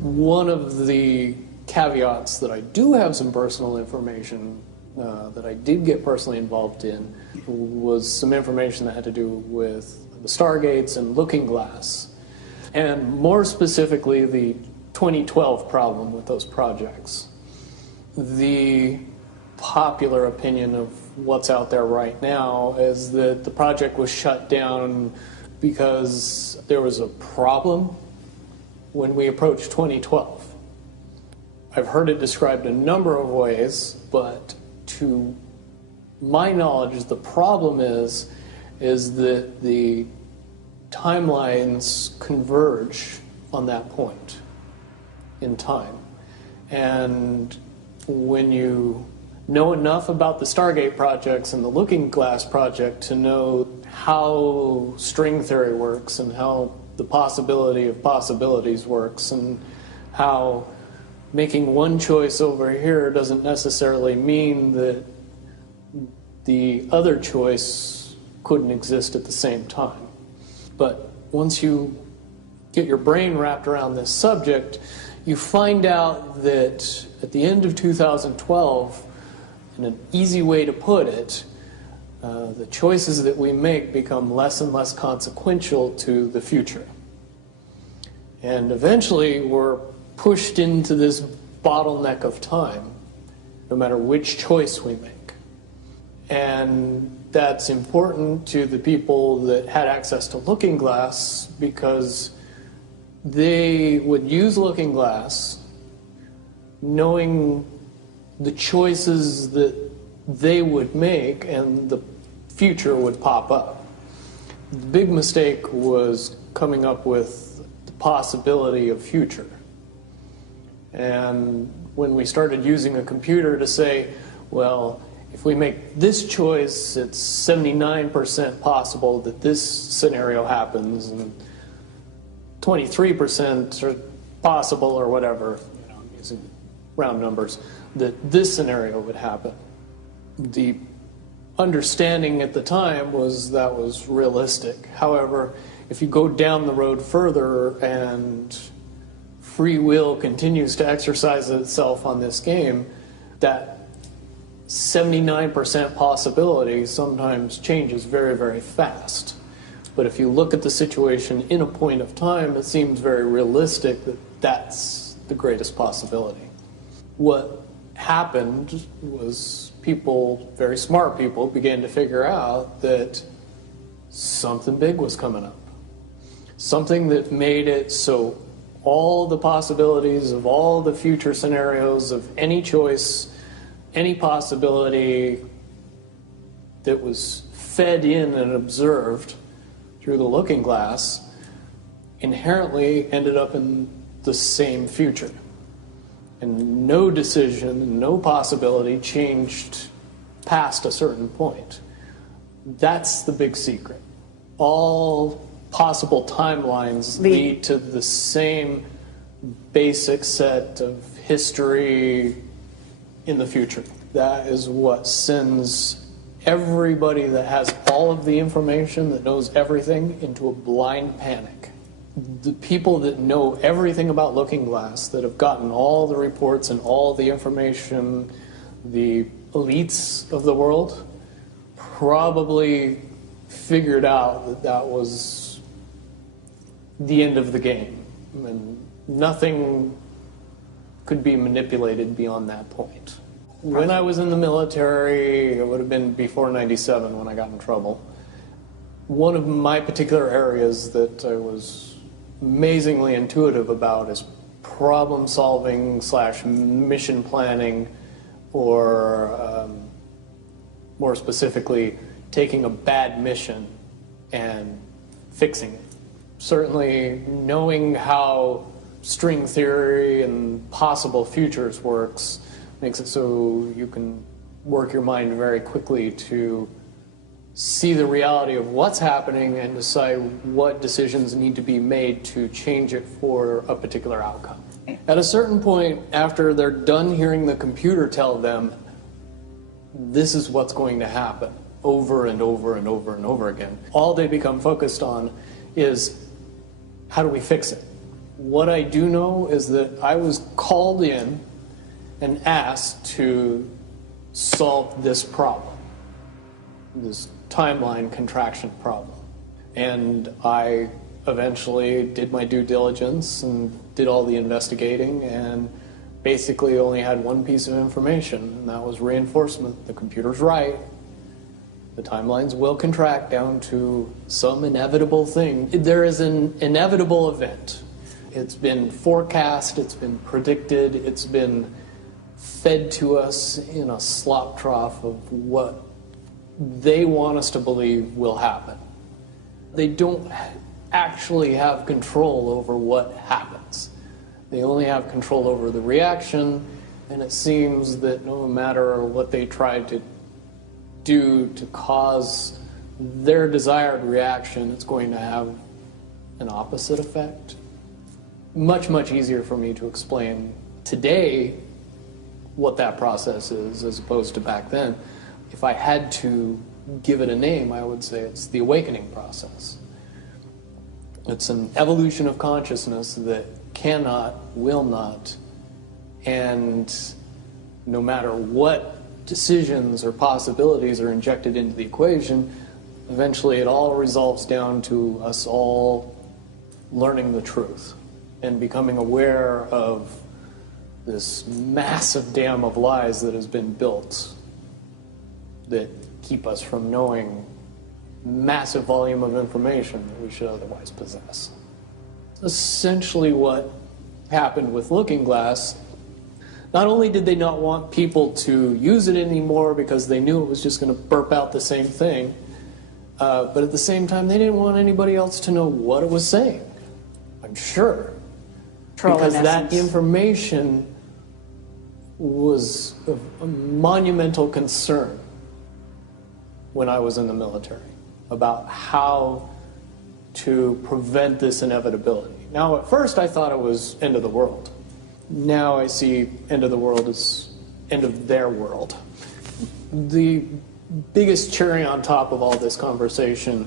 One of the caveats that I do have some personal information that I did get personally involved in was some information that had to do with the Stargates and Looking Glass, and more specifically the 2012 problem with those projects. The popular opinion of what's out there right now is that the project was shut down because there was a problem when we approached 2012. I've heard it described a number of ways, but to my knowledge, the problem is that the timelines converge on that point in time. And when you know enough about the Stargate projects and the Looking Glass project to know how string theory works and how the possibility of possibilities works and how making one choice over here doesn't necessarily mean that the other choice couldn't exist at the same time. But once you get your brain wrapped around this subject, you find out that at the end of 2012, in an easy way to put it, the choices that we make become less and less consequential to the future. And eventually we're pushed into this bottleneck of time, no matter which choice we make. And that's important to the people that had access to Looking Glass because they would use Looking Glass knowing the choices that they would make and the future would pop up. The big mistake was coming up with the possibility of future. And when we started using a computer to say, well, if we make this choice, it's 79% possible that this scenario happens, and 23% are possible, or whatever, I'm using round numbers, that this scenario would happen. The understanding at the time was that was realistic. However, if you go down the road further and free will continues to exercise itself on this game, that 79% possibility sometimes changes very, very fast. But if you look at the situation in a point of time, it seems very realistic that that's the greatest possibility. What happened was people, very smart people, began to figure out that something big was coming up. Something that made it so all the possibilities of all the future scenarios of any choice, any possibility that was fed in and observed through the Looking Glass inherently ended up in the same future. And no decision, no possibility changed past a certain point. That's the big secret. All possible timelines lead to the same basic set of history in the future. That is what sends everybody that has all of the information, that knows everything, into a blind panic. The people that know everything about Looking Glass, that have gotten all the reports and all the information, the elites of the world, probably figured out that that was the end of the game, and nothing could be manipulated beyond that point. When I was in the military, it would have been before '97 when I got in trouble. One of my particular areas that I was amazingly intuitive about is problem solving / mission planning, or more specifically, taking a bad mission and fixing it. Certainly knowing how string theory and possible futures works makes it so you can work your mind very quickly to see the reality of what's happening and decide what decisions need to be made to change it for a particular outcome. At a certain point, after they're done hearing the computer tell them this is what's going to happen over and over and over and over again, all they become focused on is how do we fix it? What I do know is that I was called in and asked to solve this problem, this timeline contraction problem. And I eventually did my due diligence and did all the investigating and basically only had one piece of information, and that was reinforcement. The computer's right. The timelines will contract down to some inevitable thing. There is an inevitable event. It's been forecast, it's been predicted, it's been fed to us in a slop trough of what they want us to believe will happen. They don't actually have control over what happens. They only have control over the reaction, and it seems that no matter what they try to do to cause their desired reaction, it's going to have an opposite effect. Much, much easier for me to explain today what that process is as opposed to back then. If I had to give it a name, I would say it's the awakening process. It's an evolution of consciousness that cannot, will not, and no matter what decisions or possibilities are injected into the equation, eventually it all resolves down to us all learning the truth and becoming aware of this massive dam of lies that has been built that keep us from knowing massive volume of information that we should otherwise possess. Essentially what happened with Looking Glass, not only did they not want people to use it anymore because they knew it was just going to burp out the same thing, but at the same time they didn't want anybody else to know what it was saying, I'm sure. Because that information was of a monumental concern when I was in the military about how to prevent this inevitability. Now, at first I thought it was end of the world. Now I see end of the world as end of their world. The biggest cherry on top of all this conversation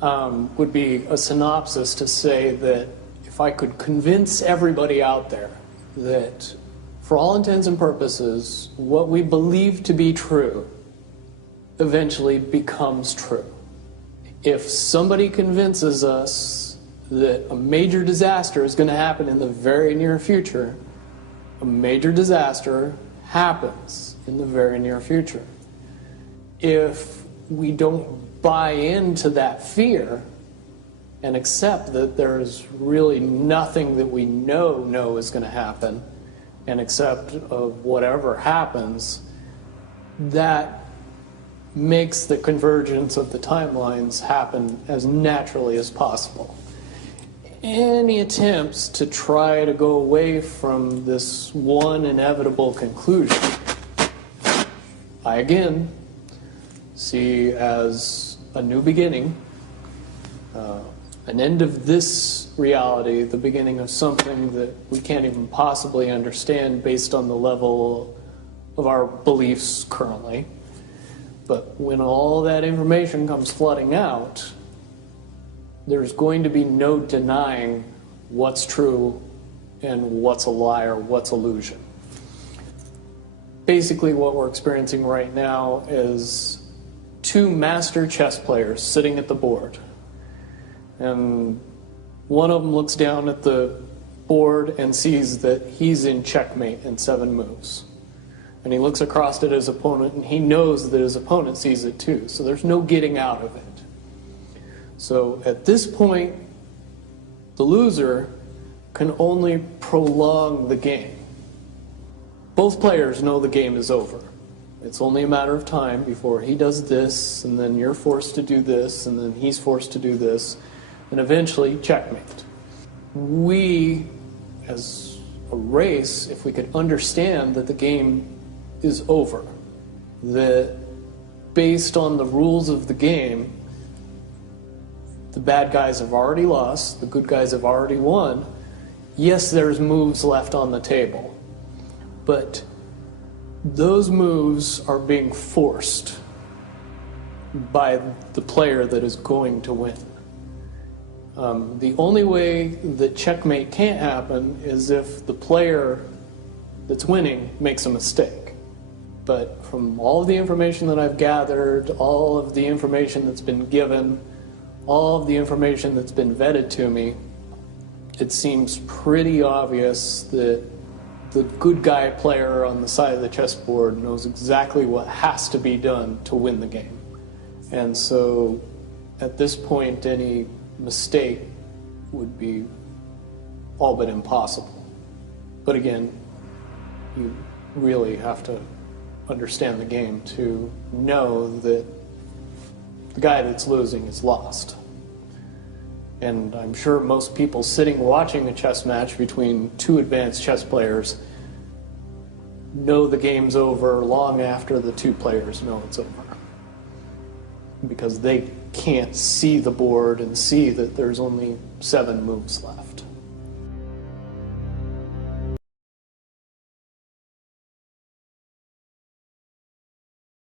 would be a synopsis to say that if I could convince everybody out there that for all intents and purposes, what we believe to be true eventually becomes true. If somebody convinces us that a major disaster is going to happen in the very near future, a major disaster happens in the very near future. If we don't buy into that fear and accept that there's really nothing that we know is going to happen, and accept of whatever happens, that makes the convergence of the timelines happen as naturally as possible. Any attempts to try to go away from this one inevitable conclusion, I again see as a new beginning, an end of this reality, the beginning of something that we can't even possibly understand based on the level of our beliefs currently. But when all that information comes flooding out, there's going to be no denying what's true and what's a lie or what's illusion. Basically what we're experiencing right now is two master chess players sitting at the board. And one of them looks down at the board and sees that he's in checkmate in 7 moves. And he looks across at his opponent and he knows that his opponent sees it too. So there's no getting out of it. So at this point, the loser can only prolong the game. Both players know the game is over. It's only a matter of time before he does this, and then you're forced to do this, and then he's forced to do this, and eventually checkmate. We, as a race, if we could understand that the game is over, that based on the rules of the game, the bad guys have already lost, the good guys have already won. Yes, there's moves left on the table, but those moves are being forced by the player that is going to win. The only way that checkmate can't happen is if the player that's winning makes a mistake. But from all of the information that I've gathered, all of the information that's been given, all of the information that's been vetted to me, it seems pretty obvious that the good guy player on the side of the chessboard knows exactly what has to be done to win the game. And so at this point, any mistake would be all but impossible. But again, you really have to understand the game to know that the guy that's losing is lost. And I'm sure most people sitting watching a chess match between two advanced chess players know the game's over long after the two players know it's over. Because they can't see the board and see that there's only 7 moves left.